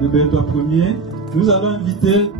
de Berthois Ier, nous allons inviter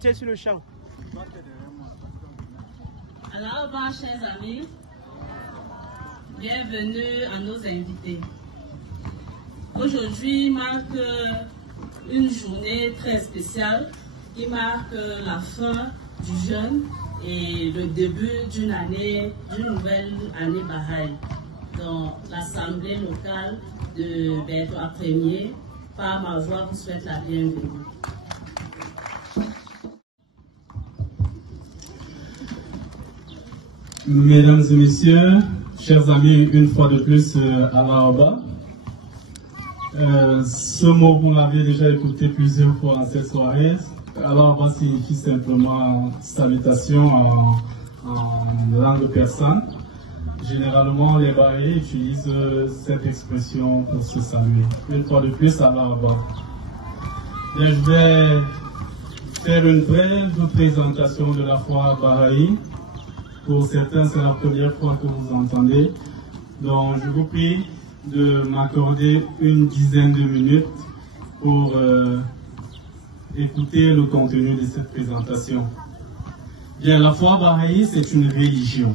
Tu es sur le champ, Alors, bon, chers amis, bienvenue à nos invités. Aujourd'hui marque une journée très spéciale qui marque la fin du jeûne et le début d'une nouvelle année Baha'i. Donc, l'Assemblée locale de Berthois Ier, par ma voix, vous souhaite la bienvenue. Mesdames et messieurs, chers amis, une fois de plus à l'Aoba. Ce mot, vous l'avez déjà écouté plusieurs fois en cette soirée. Alors, signifie simplement salutation en langue persane. Généralement, les Baha'is utilisent cette expression pour se saluer. Une fois de plus à l'Aoba. Je vais faire une brève présentation de la foi Baha'i. Pour certains, c'est la première fois que vous entendez. Donc, je vous prie de m'accorder une dizaine de minutes pour écouter le contenu de cette présentation. Bien, la foi Baha'i, c'est une religion.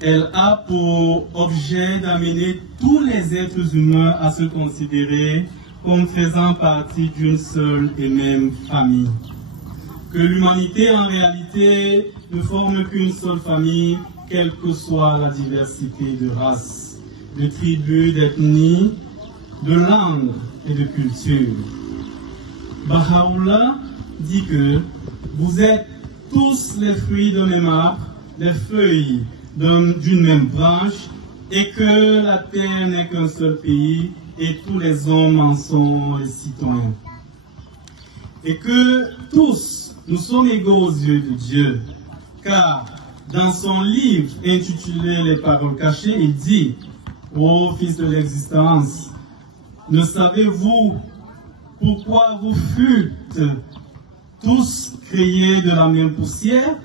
Elle a pour objet d'amener tous les êtres humains à se considérer comme faisant partie d'une seule et même famille. Que l'humanité en réalité ne forme qu'une seule famille, quelle que soit la diversité de races, de tribus, d'ethnies, de langues et de cultures. Baha'u'llah dit que vous êtes tous les fruits de même arbre, les feuilles, d'une même branche, et que la terre n'est qu'un seul pays, et tous les hommes en sont les citoyens. Et que tous, nous sommes égaux aux yeux de Dieu, car dans son livre intitulé « Les paroles cachées », il dit « Ô fils de l'existence, ne savez-vous pourquoi vous fûtes tous créés de la même poussière?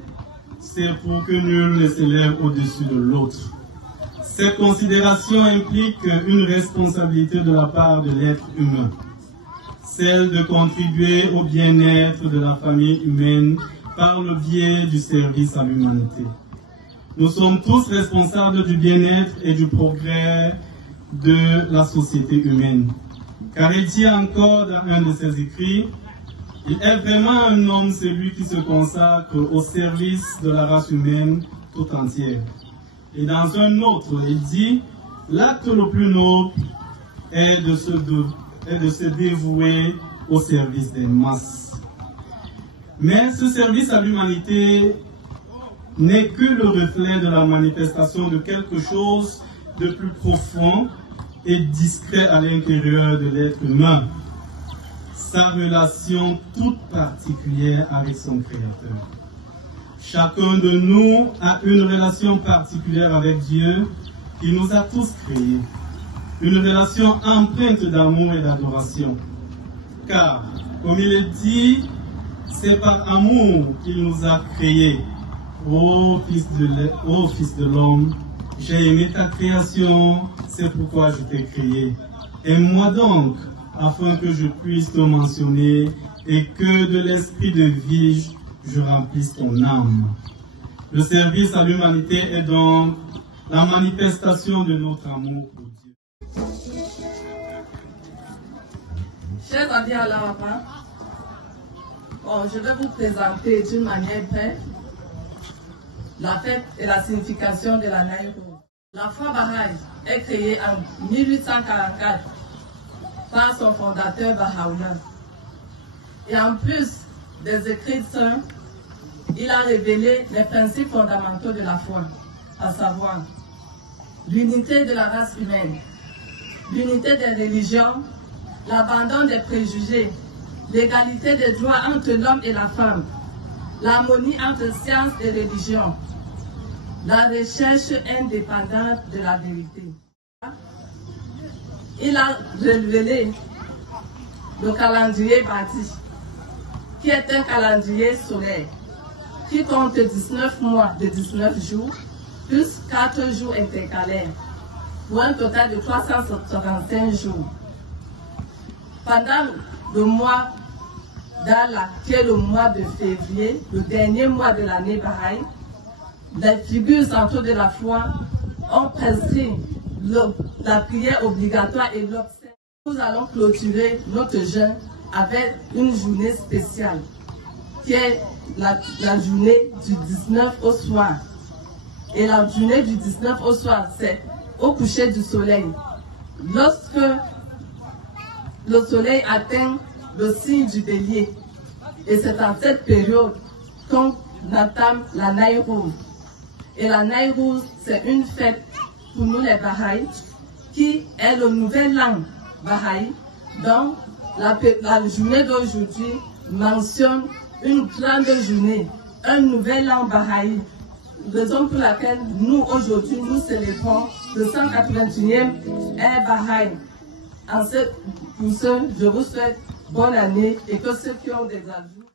C'est pour que nul ne s'élève au-dessus de l'autre. » Cette considération implique une responsabilité de la part de l'être humain, celle de contribuer au bien-être de la famille humaine par le biais du service à l'humanité. Nous sommes tous responsables du bien-être et du progrès de la société humaine. Car il dit encore dans un de ses écrits, « Il est vraiment un homme celui qui se consacre au service de la race humaine tout entière. » Et dans un autre, il dit, « L'acte le plus noble est de se dévouer au service des masses. » Mais ce service à l'humanité n'est que le reflet de la manifestation de quelque chose de plus profond et discret à l'intérieur de l'être humain, sa relation toute particulière avec son Créateur. Chacun de nous a une relation particulière avec Dieu qui nous a tous créés, une relation empreinte d'amour et d'adoration. Car, comme il est dit, c'est par amour qu'il nous a créés. Ô Fils de l'homme, j'ai aimé ta création, c'est pourquoi je t'ai créé. Aime-moi donc, afin que je puisse te mentionner et que de l'esprit de vie, je remplisse ton âme. Le service à l'humanité est donc la manifestation de notre amour pour Dieu. Chers amis à la main, je vais vous présenter d'une manière brève la fête et la signification de la Naïrouz. La foi Baha'i est créée en 1844 par son fondateur Baha'u'llah. Et en plus des écrits saints, il a révélé les principes fondamentaux de la foi, à savoir l'unité de la race humaine, l'unité des religions, l'abandon des préjugés, l'égalité des droits entre l'homme et la femme, l'harmonie entre science et religion, la recherche indépendante de la vérité. Il a révélé le calendrier bâti, qui est un calendrier solaire, qui compte 19 mois de 19 jours, plus 4 jours intercalaires, pour un total de 365 jours. Pendant le mois d'Allah, qui est le mois de février, le dernier mois de l'année Baha'i, les figures centrales de la foi ont prescrit la prière obligatoire et l'obsèque. Nous allons clôturer notre jeûne avec une journée spéciale, qui est la journée du 19 au soir. Et la journée du 19 au soir, c'est au coucher du soleil. Lorsque le soleil atteint le signe du bélier, et c'est en cette période qu'on entame la Naïrouz. Et la Naïrouz, c'est une fête pour nous les Bahaïs, qui est le nouvel an Bahaï. Donc, la journée d'aujourd'hui mentionne une grande journée, un nouvel an Bahaï. Raison pour laquelle nous, aujourd'hui, nous célébrons le 181e Air Bahaï. Pour ce, je vous souhaite bonne année et que ceux qui ont des ajouts.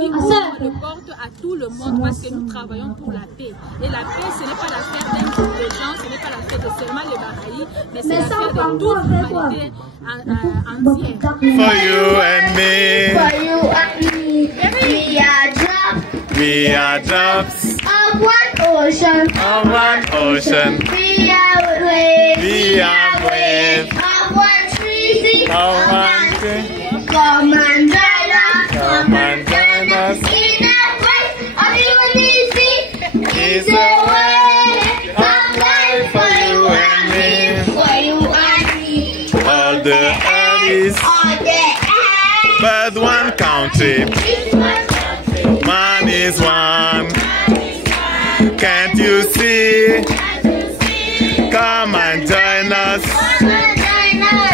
qui ouvre les portes à tout le monde parce que nous travaillons pour la paix. Et la paix, ce n'est pas l'affaire d'un groupe de gens, ce n'est pas l'affaire de seulement les Baha'is, mais c'est l'affaire de toute l'humanité entière. For you and me. For you and me. We are drops. We are drops Of one ocean. of one ocean. We are waves. We are waves Of one tree. of one tree. Come and join us. Come and join us. In the quest of unity. It's It's a way of life for you and me. for you and me. All the earth is All the air. but one country. Man is one. Can't you see? Come and join us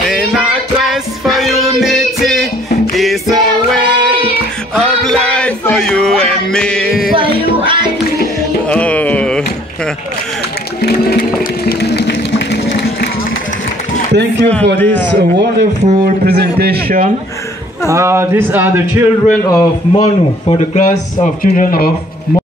in our quest for unity. It's a way of life for you and me. For you and me. Oh. Thank you for this wonderful presentation. These are the children of Monu, for the class of children of Monu.